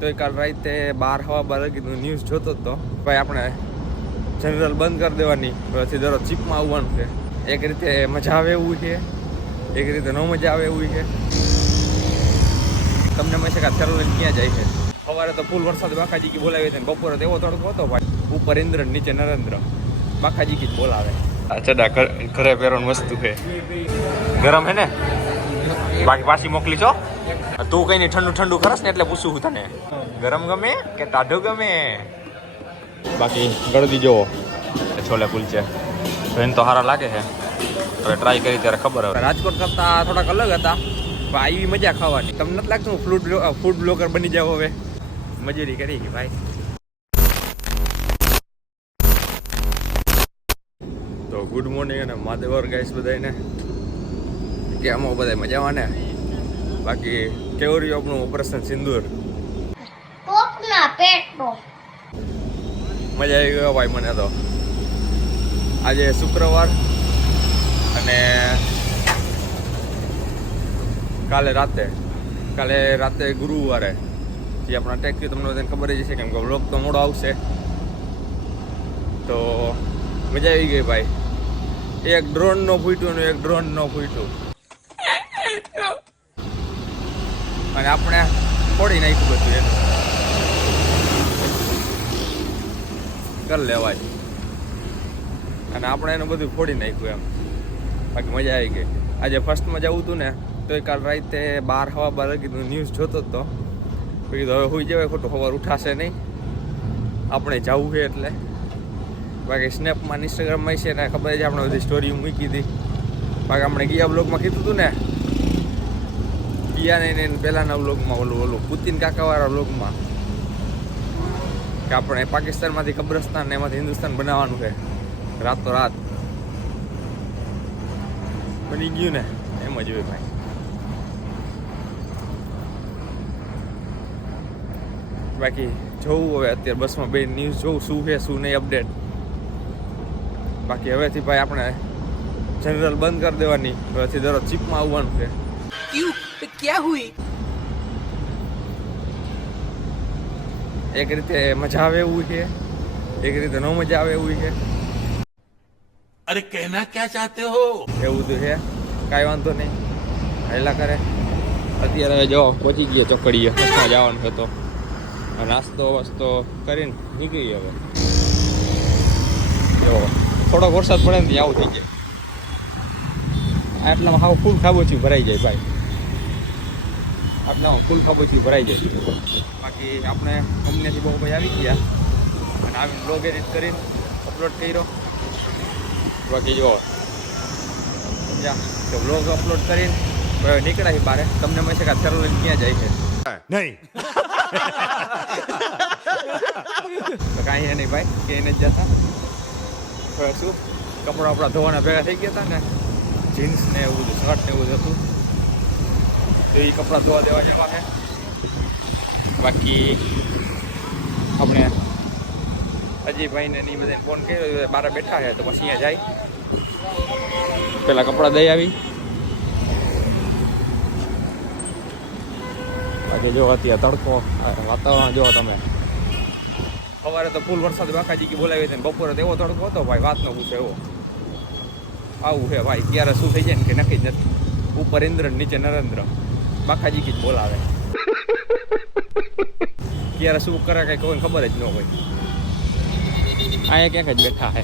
તો કાલ રાતે 12:15 વાગ્યાનું ન્યૂઝ જોતો હતો ભાઈ. આપણે જનરલ બંધ કરી દેવાની, પછી દરરોજ ચીપમાં આવવાનું છે. એક રીતે મજા આવે એવું છે, એક રીતે ન મજા આવે એવું છે. તમને મળશે કે ચેનલ ક્યાં જાય છે. સવારે તો ફૂલ વરસાદ બાકાજી કી બોલાવી હતી, બપોરે તો એવો તડકો હતો ભાઈ. ઉપર ઇન્દ્ર નીચે નરેન્દ્ર, બાકાજી કી જ બોલાવે. ચડા ઘરે પહેરવાની વસ્તુ છે, ગરમ હે ને, બાકી પાછી મોકલી છો. તું કઈ નહીં ઠંડુ ઠંડુ ખરસ ને એટલે પૂછું હું તને, ગરમ ગમે કે ટાઢું ગમે. બાકી ગળદી જોવો છોલે કુલચે એને તો સારા લાગે છે. હવે ટ્રાય કરી ત્યારે ખબર હવે. રાજકોટ કરતા થોડાક અલગ હતા, પણ આવી મજા ખાવાની. તમને નથી લાગતું હું ફૂડ બ્લોગર બની જાવ હવે? મજૂરી કરી કે ભાઈ. તો ગુડ મોર્નિંગ અને માદેવર ગાઈસ બધાને, કેમ હો બધા મજામાં ને? બાકી કેવું રહ્યું આપણું ઓપરેશન સિંદૂર? મજા આવી ગયો ભાઈ મને તો. આજે શુક્રવાર અને કાલે રાતે ગુરુવારે જે આપણા ટેક થયું તમને બધાને ખબર જ છે, કેમ કે વ્લોગ તો મોડો આવશે. તો મજા આવી ગઈ ભાઈ. એક ડ્રોન નો ફૂટ્યું ને એક ડ્રોન નો ફૂટ્યું અને આપણે ફોડી નાખ્યું બધું એનું. કરી લેવાય અને આપણે એનું બધું ફોડી નાખ્યું એમ. બાકી મજા આવી ગઈ. આજે ફર્સ્ટમાં જવું હતું ને, તો કાલ રાતે 12:15 વાગ્યાનું ન્યૂઝ જોતો હતો. કીધું હવે હોઈ જવાય, ખોટું ખબર ઉઠાશે નહીં, આપણે જવું છે એટલે. બાકી સ્નેપમાં ઇન્સ્ટાગ્રામમાં છે ને ખબર છે, આપણે બધી સ્ટોરી મૂકી હતી. બાકી આપણે ગયા બ્લોગમાં કીધું હતું ને, ગયા નહીં પહેલાંના બ્લોગમાં, ઓલું પુતિન કાકાવાળા બ્લોગમાં, કે આપણે પાકિસ્તાનમાંથી કબ્રસ્તાન ને એમાંથી હિન્દુસ્તાન બનાવવાનું છે રાતો રાત. બની ગયું ને, એમ જ હોય ભાઈ. બાકી જોવું હવે અત્યારે બસમાં બે ન્યૂઝ જોવું શું છે શું નહીં અપડેટ. બાકી હવેથી ભાઈ આપણે જનરલ બંધ કરી દેવાની, હવેથી દરરોજ ચીપમાં આવવાનું છે. ક્યાં હુઈ? એક રીતે મજા આવે એવું છે, એક રીતે ન મજા આવે એવું છે. અરે કહેના ક્યાં ચાહતે હો? એવું તો છે, કાંઈ વાંધો નહીં, હેલા કરે. અત્યારે હવે જો પહોંચી ગયા ચોકડીએ, બસમાં જવાનું હતો. નાસ્તો વસ્તો કરીને નીકળી હવે. જો થોડોક વરસાદ પડે ને આવું થઈ જાય. આટલામાં હાવ ફૂલ ખાબોચી ભરાઈ જાય ભાઈ, આટલામાં ફૂલ ખાબોચી ભરાઈ જાય. બાકી આપણે કંપનીથી બહુ ભાઈ આવી ગયા અને આવીને બ્લોગ એડિટ કરીને અપલોડ કર્યો. બાકી જો સમજ્યા, તો બ્લોગ અપલોડ કરીને નીકળાય બારે. તમને મળશે કે ચેનલ ક્યાં જાય છે નહીં. તો કાંઈ નહીં ભાઈ, ક્યાંય નથી જતા. શું કપડાં આપણા ધોવાના ભેગા થઈ ગયા હતા ને, જીન્સ ને એવું બધું, શર્ટ ને એવું હતું, તો એ કપડાં ધોવા દેવા જવા છે. બાકી આપણે અજયભાઈને એ બધાને ફોન કર્યો, બહાર બેઠા છે, તો પછી અહીંયા જાય પેલા કપડાં દઈ આવી. બાકી જો અત્યારે તડકો, વાતાવરણ જો તમે. સવારે તો ફૂલ વરસાદ બાકાજી કી બોલાવી હતી, બપોરે તો એવો તડકો હતો ભાઈ, વાત ન પૂછે એવો. આવું છે ભાઈ, ક્યારે શું થઈ જાય ને કે નક્કી જ નથી. ઉપર ઇન્દ્ર નીચે નરેન્દ્ર, બાકાજી કી જ બોલાવે. ક્યારે શું કરે કઈ કોઈ ખબર જ ન હોય. અહીંયા ક્યાંક જ બેઠા હે,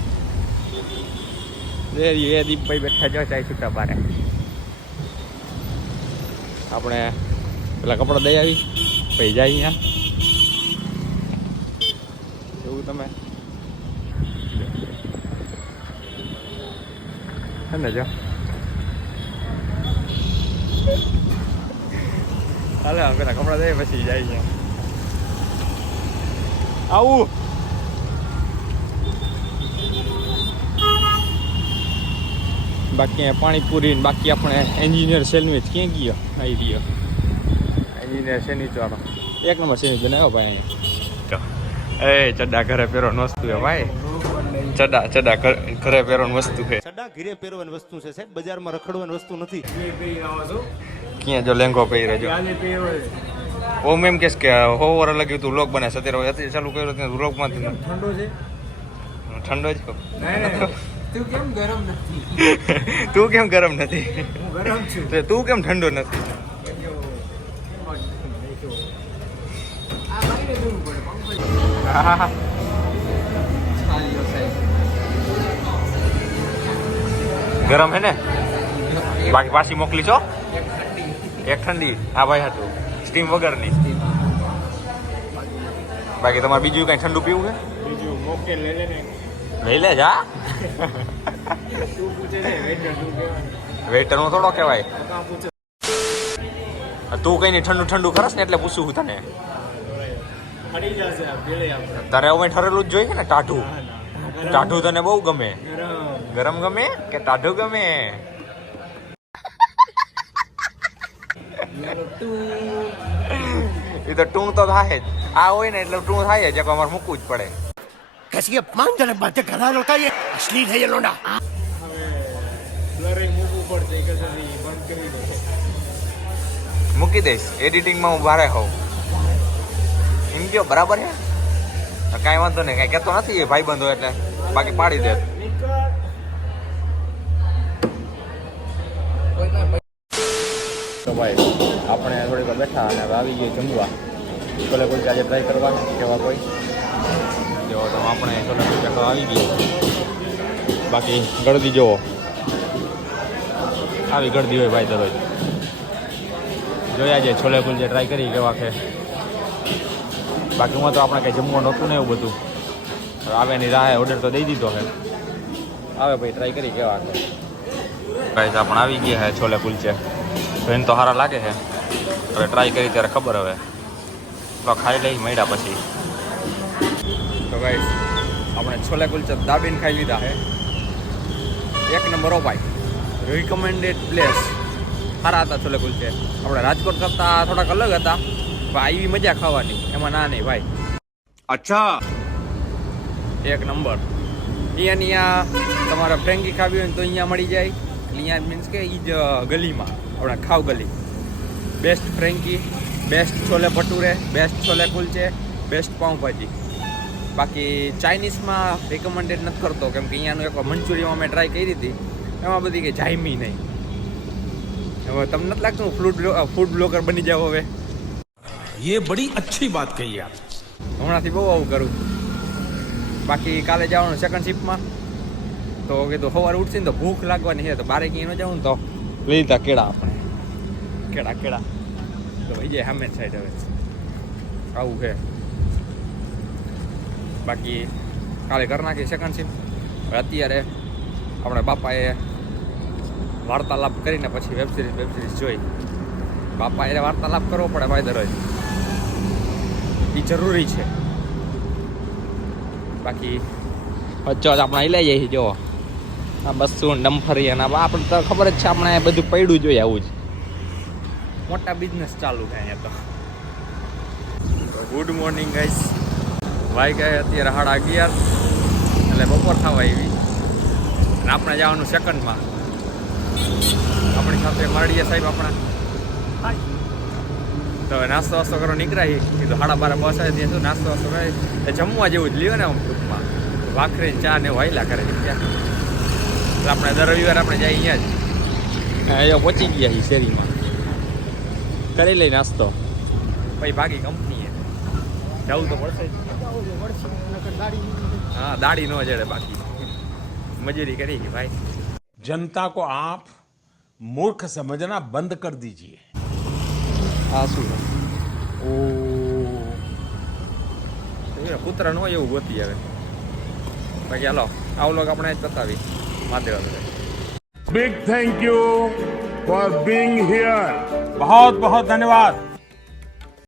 એ દીપભાઈ બેઠા જો ચાય છૂટા બારે. આપણે પેલા કપડાં દઈ આવી પછી જાય અહીંયા. એવું તમે હે ને, જો હાલે પેલા કપડાં દઈએ પછી જાય અહીંયા. આવું બાકી પાણીપુરી ને બાકી આપણે એન્જિનિયર સેન્ડવિચ ક્યાં ગયો? આવી ગયો એન્જિનિયર સેન્ડવિચ વાળો, એક નંબર સેન્ડવિચ બનાવ્યો ભાઈ. એ ચડ્ડા ઘરે પહેરવાની વસ્તુ છે ભાઈ, ચડા ઘરે પહેરવાની વસ્તુ છે. ચડા ઘરે પહેરવાની વસ્તુ છે સાહેબ, બજારમાં રખડવાની વસ્તુ નથી. ક્યાં જો લેંગો પહેર્યો જો, ઓમ એમ કેસ કે હોવર લગ્યું તું વ્લોગ બને અત્યારે ચાલુ કર્યો ત્યાં વ્લોગમાંથી ઠંડો છે ઠંડો જ કહું. તું કેમ ગરમ નથી? તું કેમ ગરમ નથી? હું ગરમ છું. તો તું કેમ ઠંડો નથી? આ બાઈને જોવું પડે પંકજ. હા ચાલ્યો સાહેબ. ગરમ હે ને? બાકી પાછી મોકલી છો એક ઠંડી. એક ઠંડી. હા ભાઈ હતું સ્ટીમ વગરની. બાકી તમારે બીજું કઈ ઠંડુ પીવું છે? બીજું મોકે લઈ લે ને. લઈ લે જા. તું પૂછે છે વેટર તું કહેવાનું. વેટર નું થોડો કહેવાય. કાં પૂછે તું કઈ નહીં ઠંડુ ઠંડુ ખરસ ને એટલે પૂછું હું તને. મળી જશે આ ભેળે આપણે. તારે હવે ઠરેલું જ જોઈએ ને ટાઢું. ટાઢું તને બહુ ગમે. ગરમ. ગરમ ગમે કે ટાઢું ગમે? એ તો ટૂણ તો થાય જ. આ હોય ને એટલે ટૂણ થાય જ અમારે મૂકવું જ પડે. कैसी अपमानजनक बातें कर रहा है लड़का, ये अश्लील है ये लोंडा। હવે બ્લરિંગ મૂકવું પડશે એક કદી બંધ કરી દો. મૂકી દઈશ એડિટિંગમાં હું ભારે હોઉં એમ કયો બરાબર છે કાંઈ વાંધો નહીં કાંઈ કહેતો નથી એ ભાઈ બંધો એટલે બાકી પાડી દે. તો ભાઈ આપણે થોડીક વાર બેઠા અને હવે આવી ગઈ જમવા. છોલે કુલચા આજે ટ્રાય કરવા કેવા કોઈ જો તો આપણે છોલે કુલચા ખાવા આવી ગઈ. બાકી ગળદી જોવો આવી ગળદી હોય ભાઈ દરરોજ. જોયા છે છોલે કુલચા ટ્રાય કરી કેવા છે. બાકી હું તો આપણે કંઈ જમવાનું નહોતું ને એવું બધું આવે ની રાહે ઓર્ડર તો દઈ દીધો છે. આવે ભાઈ ટ્રાય કરી કેવા છે. ભાઈ આપણે આવી ગયા છે છોલે કુલચે. એને તો સારા લાગે છે. હવે ટ્રાય કરી ત્યારે ખબર હવે તો ખાઈ લઈ મળ્યા પછી. તો ભાઈ આપણે છોલે કુલચા દાબીને ખાઈ લીધા છે. એક નંબર હો ભાઈ. Recommended place. સારા હતા છોલે કુલચે. આપણે રાજકોટ કરતાં થોડાક અલગ હતા પણ આવી મજા ખાવાની એમાં ના નહીં ભાઈ. अच्छा એક નંબર. અહીંયા તમારે ફ્રેન્કી ખાવી હોય ને તો અહીંયા મળી જાય. અહીંયા મીન્સ કે એ જ ગલીમાં આપણે ખાવ ગલી. Best frankie, best chole bhature, best chole kulche, best pav bhaji. બાકી ચાઇનીઝમાં રિકમેન્ડેડ નથી કરતો કેમ કે અહીંયાનું એક મંચુરિયન અમે ટ્રાય કરી હતી એમાં બધી કંઈ જાયમી નહીં. હવે તમને નથી લાગતું હું ફૂડ બ્લોગર બની જાવ હવે? ये बड़ी अच्छी बात कही आप। હમણાંથી બહુ આવું કરું. બાકી કાલે જવાનું સેકન્ડ શિફ્ટમાં તો કીધું સવારે ઉઠશે ને તો ભૂખ લાગવાની છે તો બારે ક્યાંય ન જવું ને તો લઈ લીધા કેળા. આપણે કેળા તો ભાઈ જાય સામે સાઈડ હવે આવું છે. બાકી કાલે કરી નાખી સેકન્ડ શિફ્ટ. અત્યારે આપણે બાપાએ વાર્તાલાપ કરીને પછી વેબ સિરીઝ જોઈ. બાપા એને વાર્તાલાપ કરવો પડે ભાઈ દરરોજ એ જરૂરી છે. બાકી વચ્ચે આપણે અહીં લઈ જઈએ જો આ બસો ડમ્ફરી અને આપણે તો ખબર જ છે આપણે બધું પડ્યું જોઈએ આવું જ મોટા બિઝનેસ ચાલુ થાય અહીંયા તો. Good morning guys. ભાઈ ગયા અત્યારે 11:30 એટલે બપોર થવા આવી અને આપણે જવાનું સેકન્ડમાં. આપણી સાથે મારડીયા સાહેબ આપણા તો હવે નાસ્તો વાસ્તો કરો નીકળાય કીધું 12:30 બસ આવે ત્યાં શું નાસ્તો વાસ્તો કરે જમવા જેવું જ લ્યો ને આમ ટૂંકમાં ભાખરી ચા ને વાયલા કરે છે ત્યાં. એટલે આપણે દર રવિવારે આપણે જઈએ અહીંયા જ અહીંયા પહોંચી ગયા છીએ શેરીમાં કરી લઈ નાસ્તો પછી ભાગી કંપનીએ જવું તો પડશે જ. હા દાડી ન જડે બાકી મજૂરી કરી છે ભાઈ. जनता को आप मूर्ख समझना बंद कर दीजिए। આ શું ઓ કૂતરા ન હોય એવું ગોતી આવે. બાકી હાલો આ વ્લોગ આપણે જ બતાવી Mahadev. Big thank you for being here. बहुत बहुत धन्यवाद।